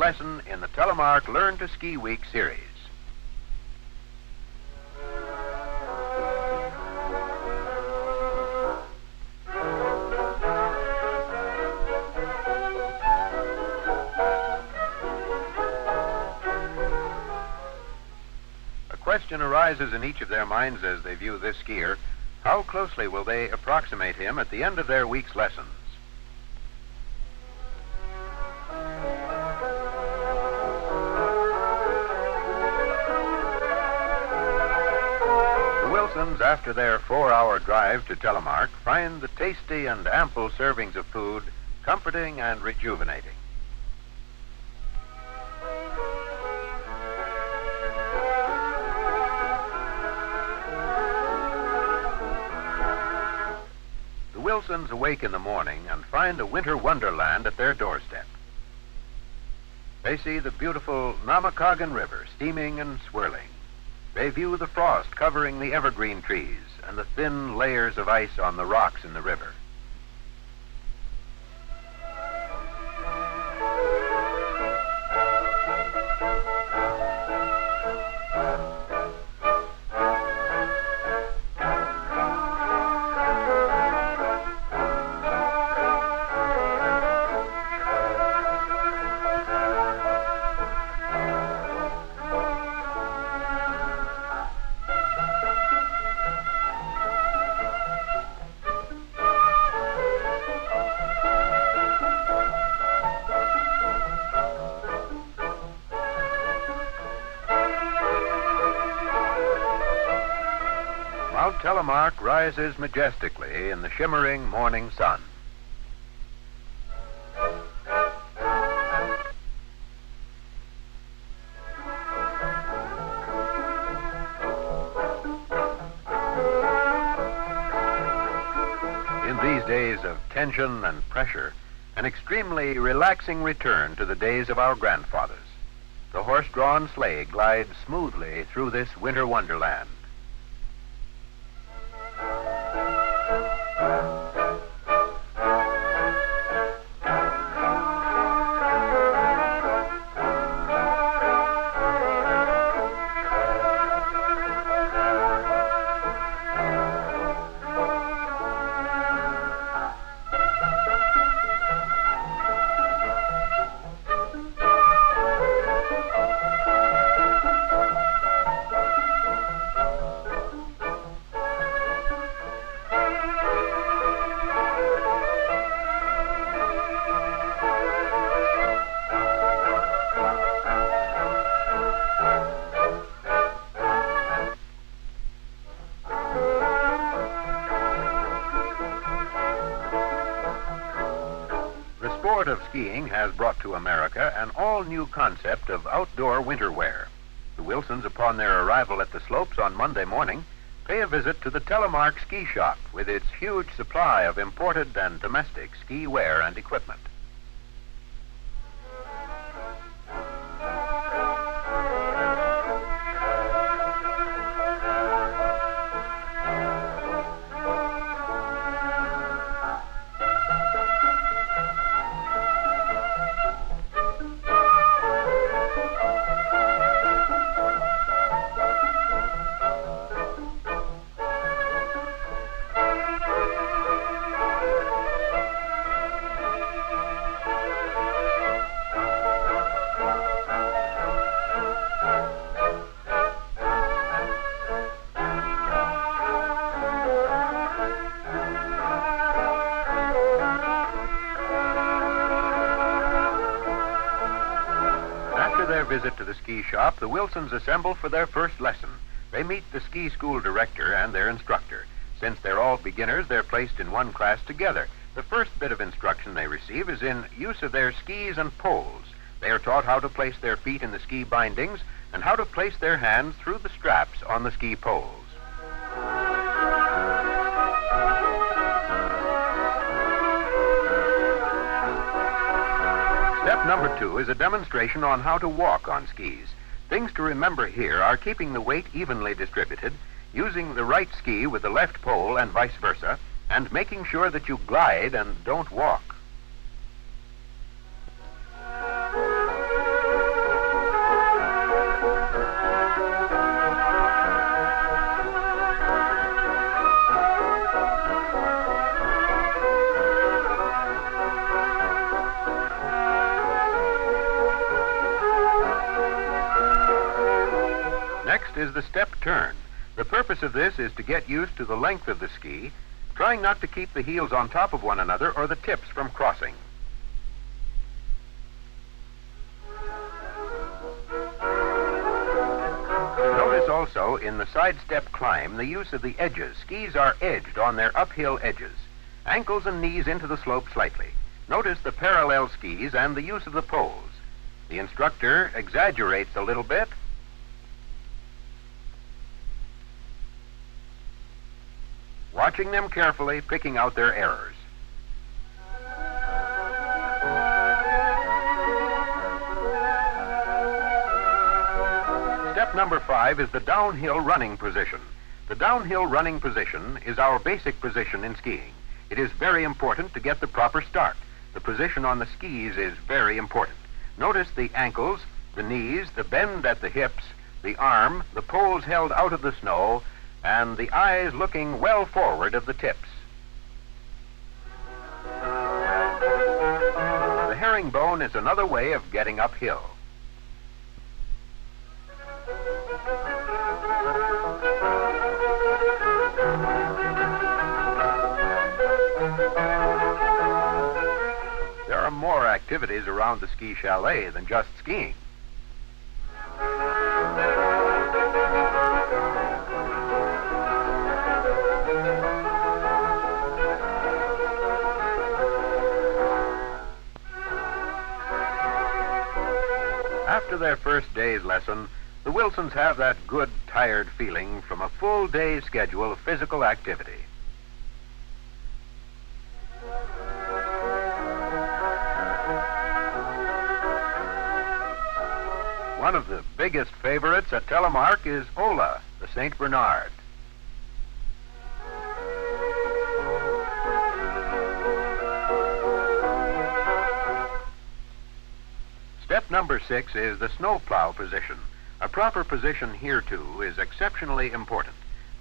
lesson in the Telemark Learn to Ski Week series. A question arises in each of their minds as they view this skier. How closely will they approximate him at the end of their week's lessons? The Wilsons, after their 4-hour drive to Telemark, find the tasty and ample servings of food comforting and rejuvenating. The Wilsons awake in the morning and find a winter wonderland at their doorstep. They see the beautiful Namakagon River steaming and swirling. They view the frost covering the evergreen trees and the thin layers of ice on the rocks in the river. Mount Telemark rises majestically in the shimmering morning sun. In these days of tension and pressure, an extremely relaxing return to the days of our grandfathers. The horse-drawn sleigh glides smoothly through this winter wonderland. The sport of skiing has brought to America an all-new concept of outdoor winter wear. The Wilsons, upon their arrival at the slopes on Monday morning, pay a visit to the Telemark ski shop with its huge supply of imported and domestic ski wear and equipment. After their visit to the ski shop, the Wilsons assemble for their first lesson. They meet the ski school director and their instructor. Since they're all beginners, they're placed in one class together. The first bit of instruction they receive is in use of their skis and poles. They are taught how to place their feet in the ski bindings and how to place their hands through the straps on the ski poles. Step number 2 is a demonstration on how to walk on skis. Things to remember here are keeping the weight evenly distributed, using the right ski with the left pole and vice versa, and making sure that you glide and don't walk. Next is the step turn. The purpose of this is to get used to the length of the ski, trying not to keep the heels on top of one another or the tips from crossing. Notice also in the side step climb the use of the edges. Skis are edged on their uphill edges. Ankles and knees into the slope slightly. Notice the parallel skis and the use of the poles. The instructor exaggerates a little bit. Watching them carefully, picking out their errors. Step number 5 is the downhill running position. The downhill running position is our basic position in skiing. It is very important to get the proper start. The position on the skis is very important. Notice the ankles, the knees, the bend at the hips, the arm, the poles held out of the snow, and the eyes looking well forward of the tips. The herringbone is another way of getting uphill. There are more activities around the ski chalet than just skiing. After their first day's lesson, the Wilsons have that good, tired feeling from a full day's schedule of physical activity. One of the biggest favorites at Telemark is Ola, the St. Bernard. Step number 6 is the snowplow position. A proper position here, too, is exceptionally important.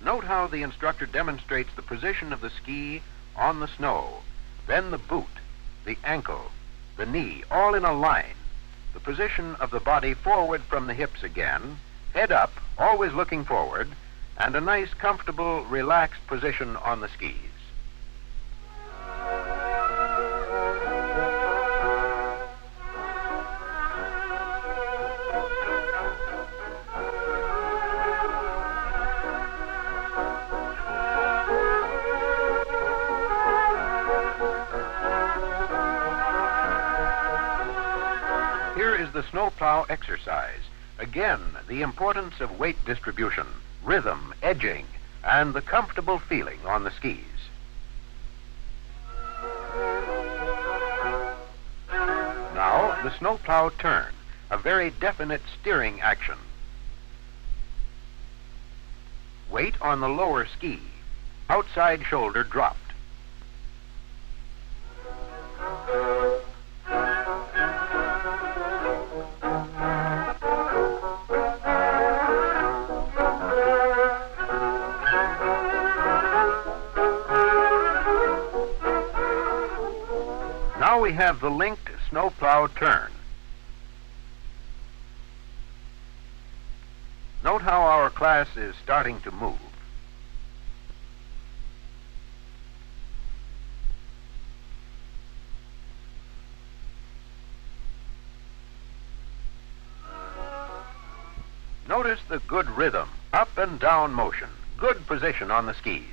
Note how the instructor demonstrates the position of the ski on the snow, then the boot, the ankle, the knee, all in a line. The position of the body forward from the hips again, head up, always looking forward, and a nice, comfortable, relaxed position on the skis. Here is the snowplow exercise. Again, the importance of weight distribution, rhythm, edging, and the comfortable feeling on the skis. Now, the snowplow turn, a very definite steering action. Weight on the lower ski, outside shoulder dropped. Now we have the linked snowplow turn. Note how our class is starting to move. Notice the good rhythm, up and down motion, good position on the skis.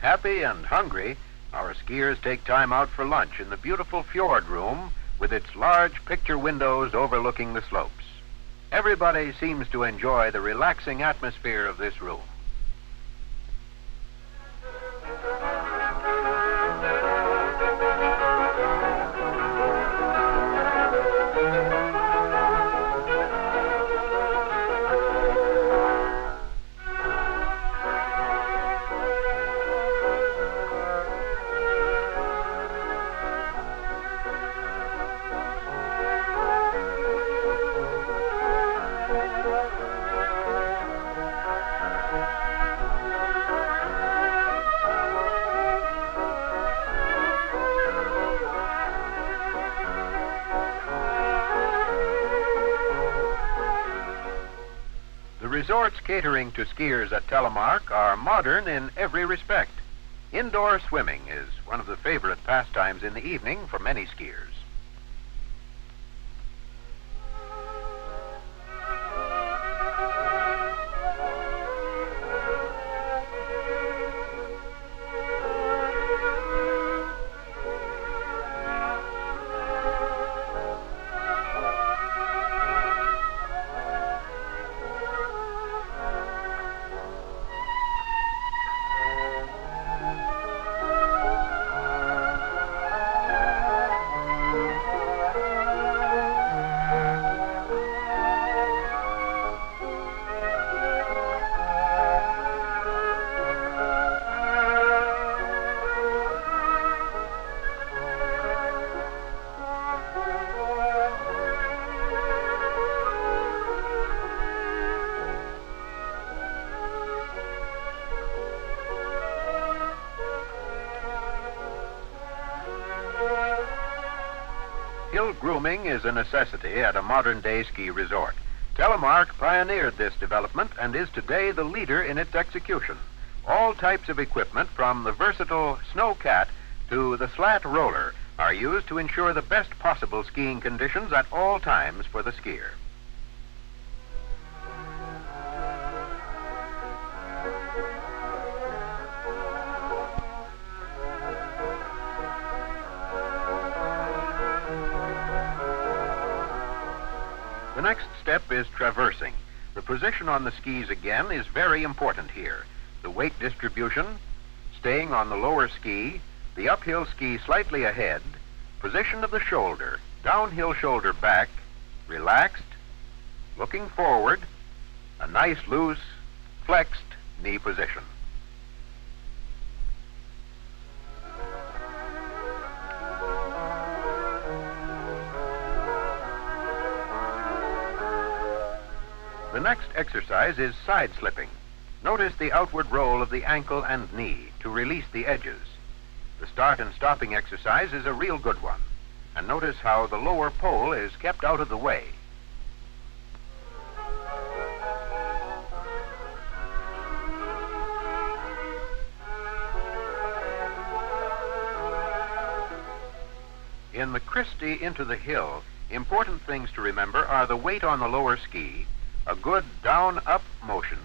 Happy and hungry, our skiers take time out for lunch in the beautiful fjord room with its large picture windows overlooking the slopes. Everybody seems to enjoy the relaxing atmosphere of this room. resorts catering to skiers at Telemark are modern in every respect. Indoor swimming is one of the favorite pastimes in the evening for many skiers. Hill grooming is a necessity at a modern-day ski resort. Telemark pioneered this development and is today the leader in its execution. All types of equipment, from the versatile snowcat to the slat roller, are used to ensure the best possible skiing conditions at all times for the skier. The next step is traversing. The position on the skis again is very important here. The weight distribution, staying on the lower ski, the uphill ski slightly ahead, position of the shoulder, downhill shoulder back, relaxed, looking forward, a nice loose, flexed knee position. The next exercise is side slipping. Notice the outward roll of the ankle and knee to release the edges. The start and stopping exercise is a real good one. And notice how the lower pole is kept out of the way. In the Christie into the hill, important things to remember are the weight on the lower ski, a good down-up motion,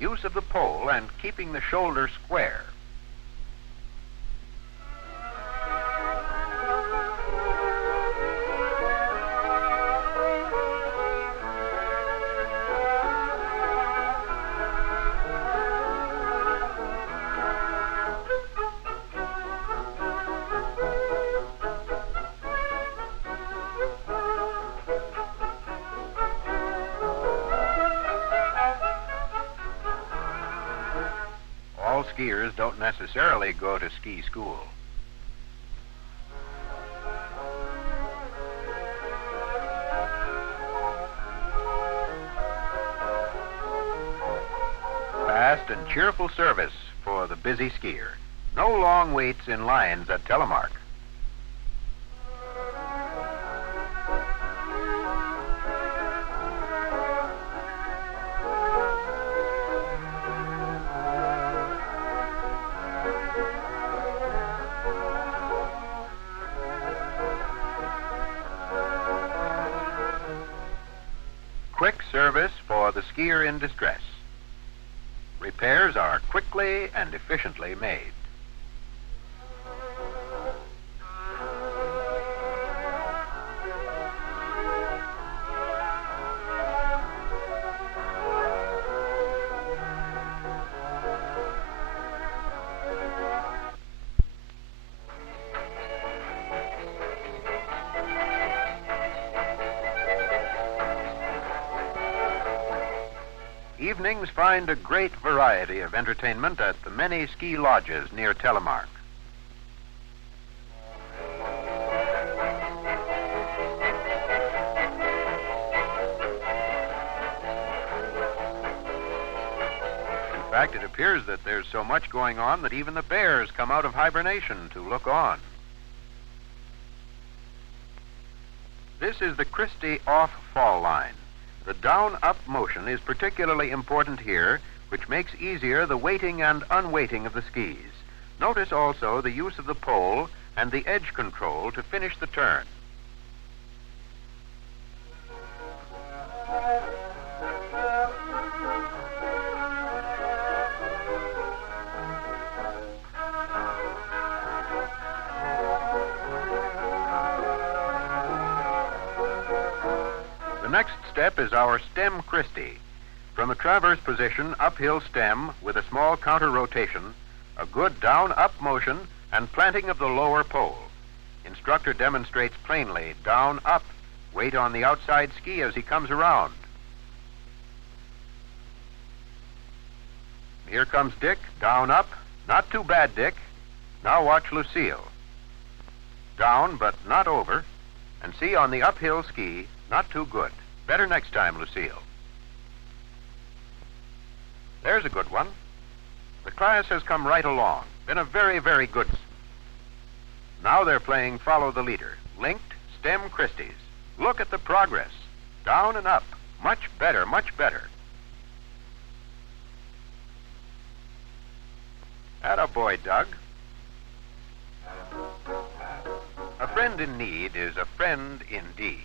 use of the pole, and keeping the shoulder square. All skiers don't necessarily go to ski school. Fast and cheerful service for the busy skier. No long waits in lines at Telemark. Quick service for the skier in distress. Repairs are quickly and efficiently made. Evenings find a great variety of entertainment at the many ski lodges near Telemark. In fact, it appears that there's so much going on that even the bears come out of hibernation to look on. This is the Christie off-fall line. The down-up motion is particularly important here, which makes easier the weighting and unweighting of the skis. Notice also the use of the pole and the edge control to finish the turn. The next step is our stem Christie. From a traverse position, uphill stem with a small counter rotation, a good down-up motion, and planting of the lower pole. Instructor demonstrates plainly, down, up. Weight on the outside ski as he comes around. Here comes Dick, down, up. Not too bad, Dick. Now watch Lucille. Down, but not over. And see on the uphill ski, not too good. Better next time, Lucille. There's a good one. The class has come right along. Been a very, very good. Now they're playing Follow the Leader. Linked stem Christies. Look at the progress. Down and up. Much better, much better. Atta boy, Doug. A friend in need is a friend indeed.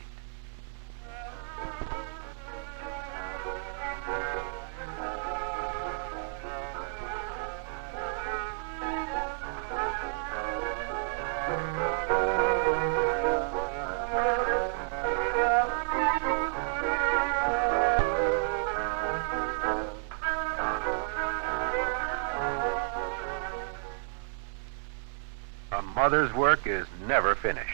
A mother's work is never finished.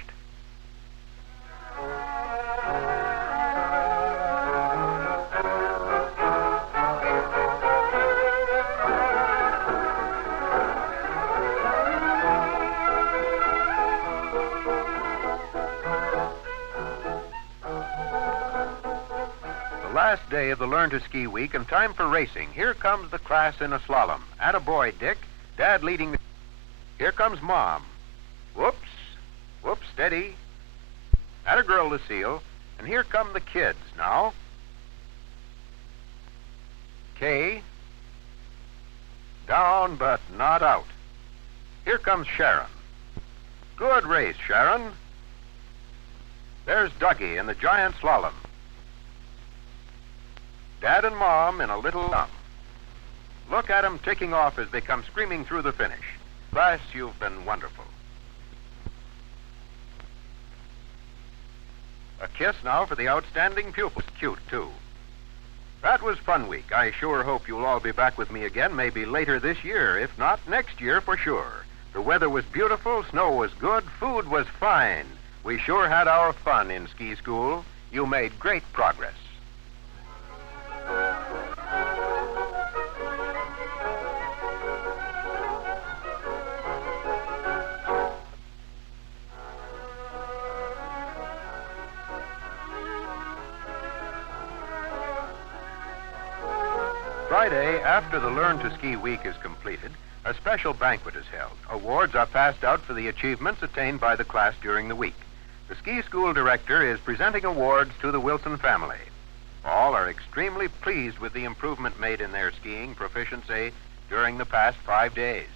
The last day of the Learn to Ski week and time for racing. Here comes the class in a slalom. Atta boy, Dick. Dad leading the... Here comes Mom. Whoops. Whoops, steady. Atta girl, Lucille. And here come the kids now. Kay. Down, but not out. Here comes Sharon. Good race, Sharon. There's Dougie in the giant slalom. Dad and Mom in a little lump. Look at 'em ticking off as they come screaming through the finish. Class, you've been wonderful. A kiss now for the outstanding pupils. Cute, too. That was Fun Week. I sure hope you'll all be back with me again, maybe later this year, if not next year for sure. The weather was beautiful, snow was good, food was fine. We sure had our fun in ski school. You made great progress. Friday, after the Learn to Ski week is completed, a special banquet is held. Awards are passed out for the achievements attained by the class during the week. The ski school director is presenting awards to the Wilson family. All are extremely pleased with the improvement made in their skiing proficiency during the past 5 days.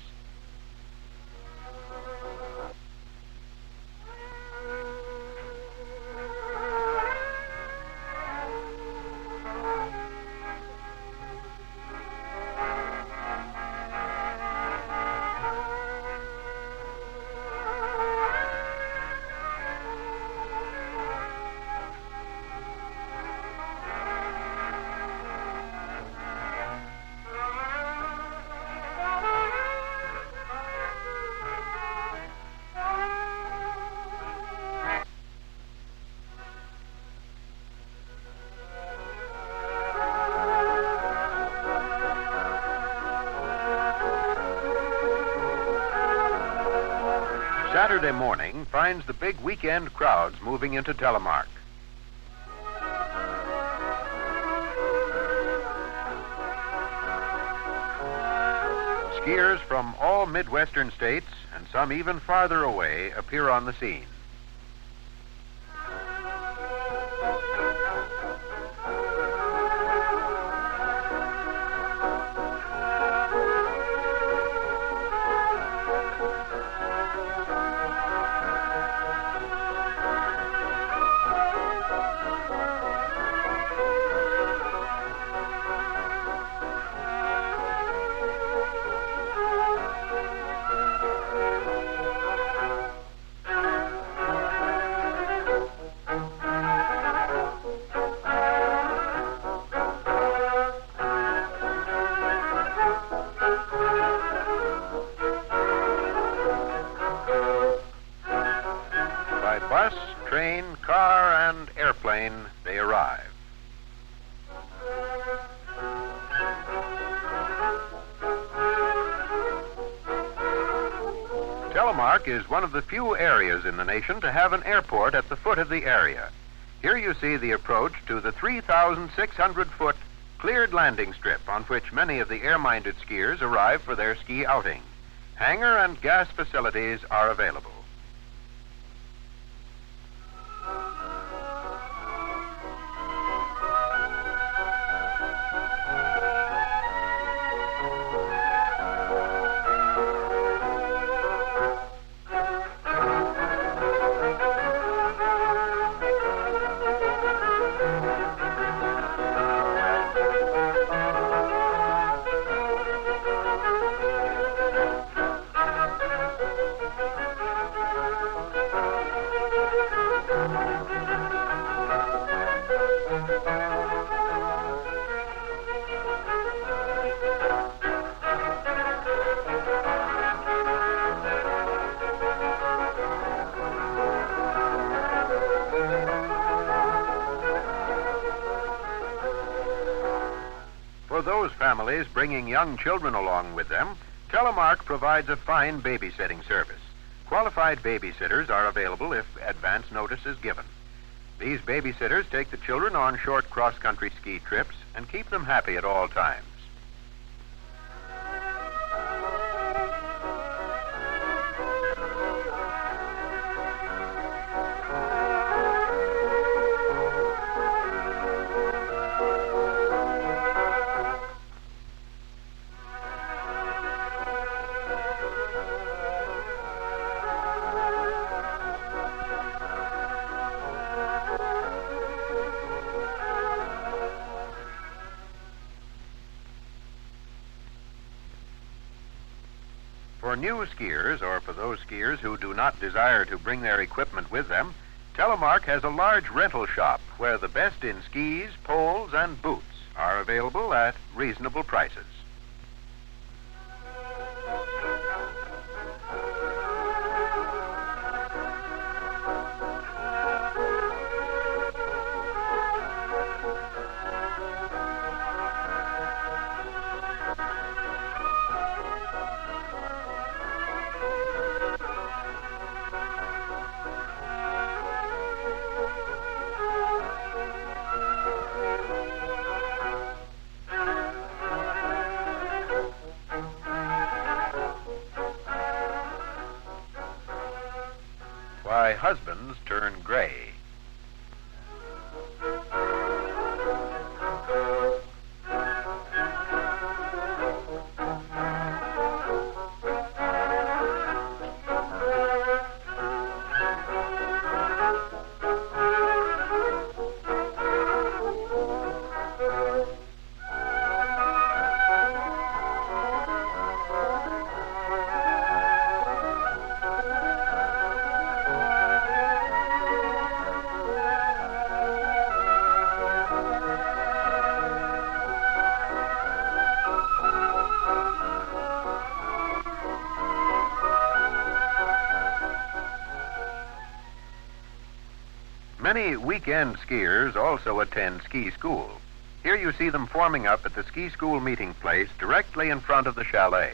Saturday morning finds the big weekend crowds moving into Telemark. Skiers from all Midwestern states and some even farther away appear on the scene. Telemark is one of the few areas in the nation to have an airport at the foot of the area. Here you see the approach to the 3,600-foot cleared landing strip on which many of the air-minded skiers arrive for their ski outing. Hangar and gas facilities are available. For those families bringing young children along with them, Telemark provides a fine babysitting service. Qualified babysitters are available if advance notice is given. These babysitters take the children on short cross-country ski trips and keep them happy at all times. For new skiers, or for those skiers who do not desire to bring their equipment with them, Telemark has a large rental shop where the best in skis, poles, and boots are available at reasonable prices. Why husbands turn gray. Many weekend skiers also attend ski school. Here you see them forming up at the ski school meeting place directly in front of the chalet.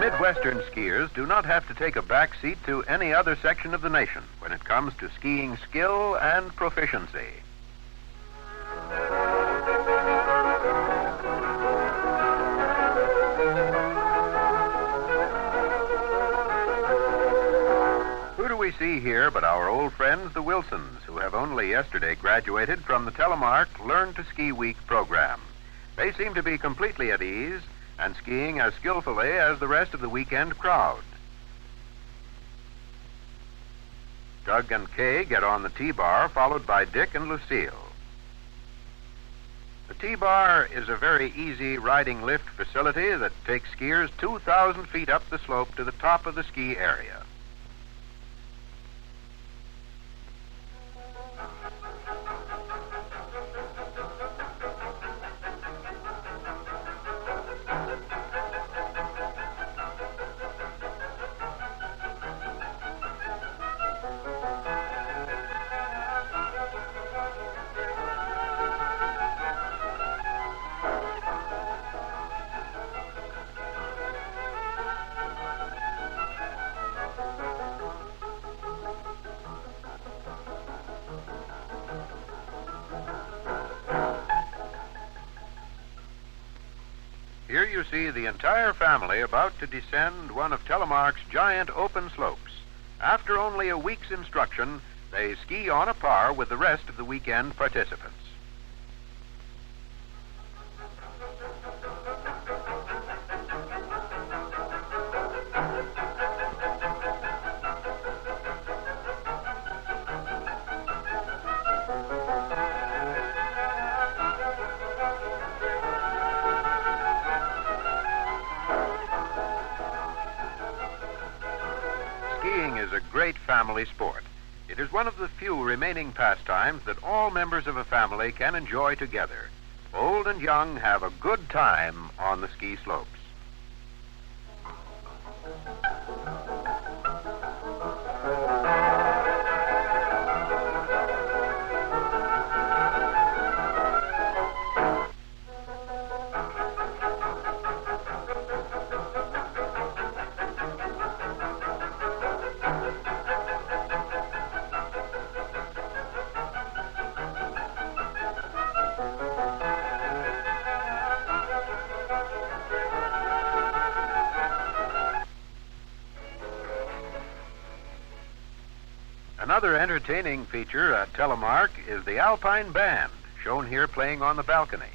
Midwestern skiers do not have to take a back seat to any other section of the nation when it comes to skiing skill and proficiency. Who do we see here but our old friends, the Wilsons, who have only yesterday graduated from the Telemark Learn to Ski Week program. They seem to be completely at ease and skiing as skillfully as the rest of the weekend crowd. Doug and Kay get on the T-bar, followed by Dick and Lucille. The T-bar is a very easy riding lift facility that takes skiers 2,000 feet up the slope to the top of the ski area. see the entire family about to descend one of Telemark's giant open slopes. After only a week's instruction, they ski on a par with the rest of the weekend participants. Skiing is a great family sport. It is one of the few remaining pastimes that all members of a family can enjoy together. Old and young have a good time on the ski slopes. Another entertaining feature at Telemark is the Alpine Band, shown here playing on the balcony.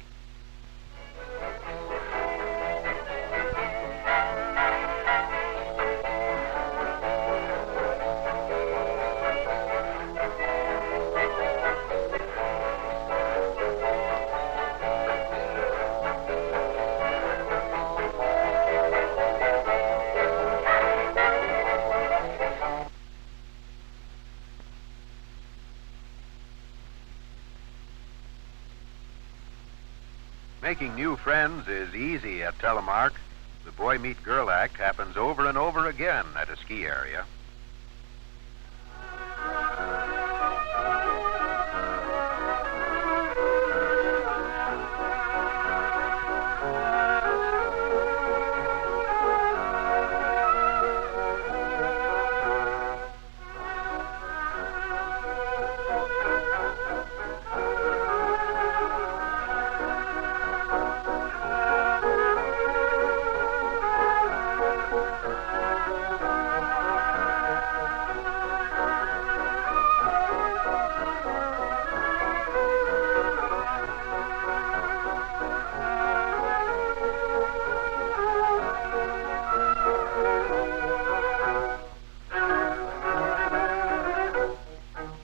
Making new friends is easy at Telemark. The boy-meet-girl act happens over and over again at a ski area.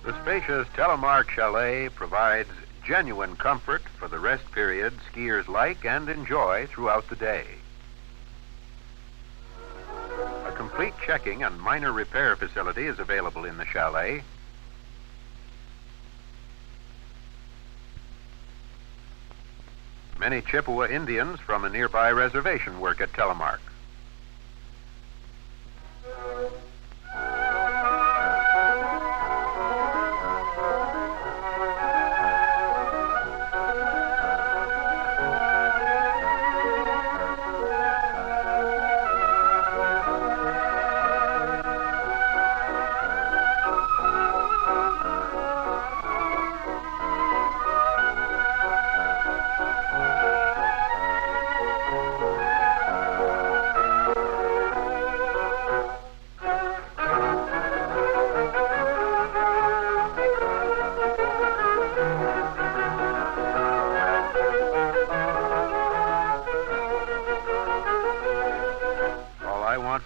The spacious Telemark Chalet provides genuine comfort for the rest period skiers like and enjoy throughout the day. A complete checking and minor repair facility is available in the chalet. Many Chippewa Indians from a nearby reservation work at Telemark.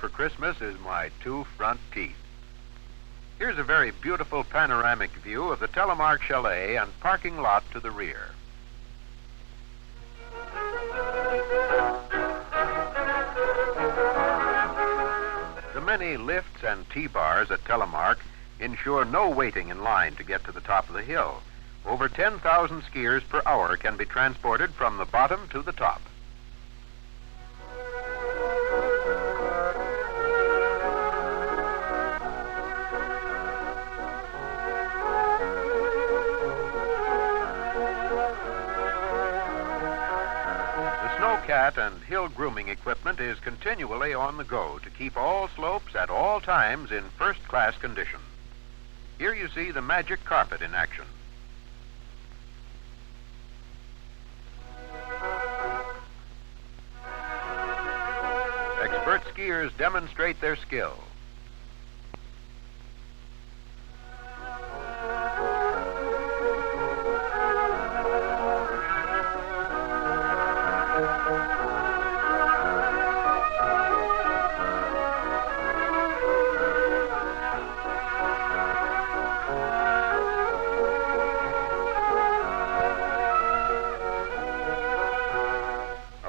For Christmas is my 2 front teeth. Here's a very beautiful panoramic view of the Telemark Chalet and parking lot to the rear. The many lifts and T-bars at Telemark ensure no waiting in line to get to the top of the hill. Over 10,000 skiers per hour can be transported from the bottom to the top. Snowcat and hill grooming equipment is continually on the go to keep all slopes at all times in first-class condition. Here you see the magic carpet in action. skiers demonstrate their skill.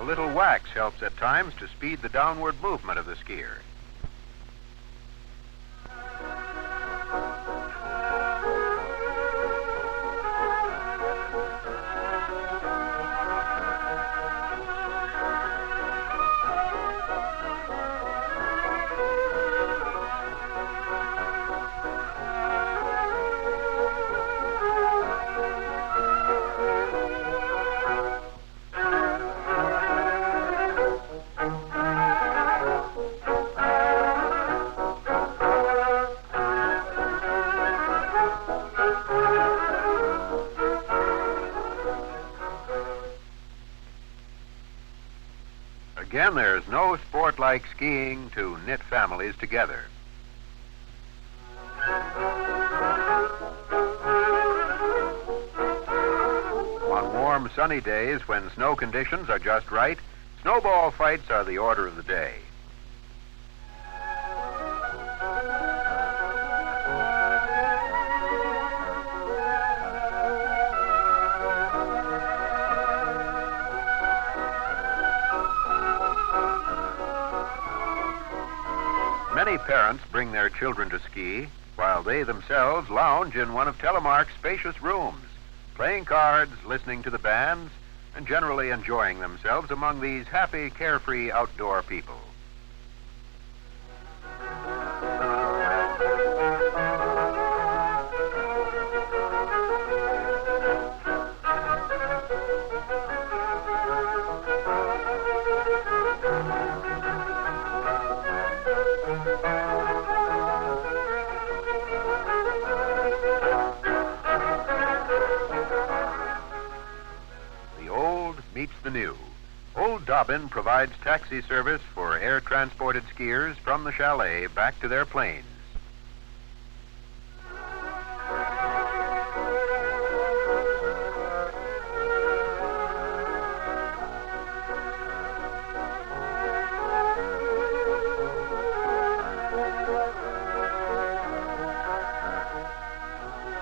A little wax helps at times to speed the downward movement of the skier. Again, there's no sport like skiing to knit families together. On warm, sunny days when snow conditions are just right, snowball fights are the order of the day. Many parents bring their children to ski while they themselves lounge in one of Telemark's spacious rooms, playing cards, listening to the bands, and generally enjoying themselves among these happy, carefree outdoor people. Meets the new. Old Dobbin provides taxi service for air-transported skiers from the chalet back to their planes.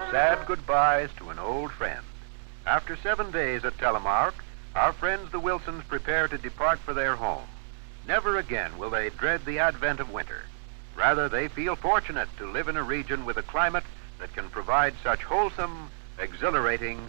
Sad goodbyes to an old friend. After 7 days at Telemark, our friends the Wilsons prepare to depart for their home. Never again will they dread the advent of winter. Rather, they feel fortunate to live in a region with a climate that can provide such wholesome, exhilarating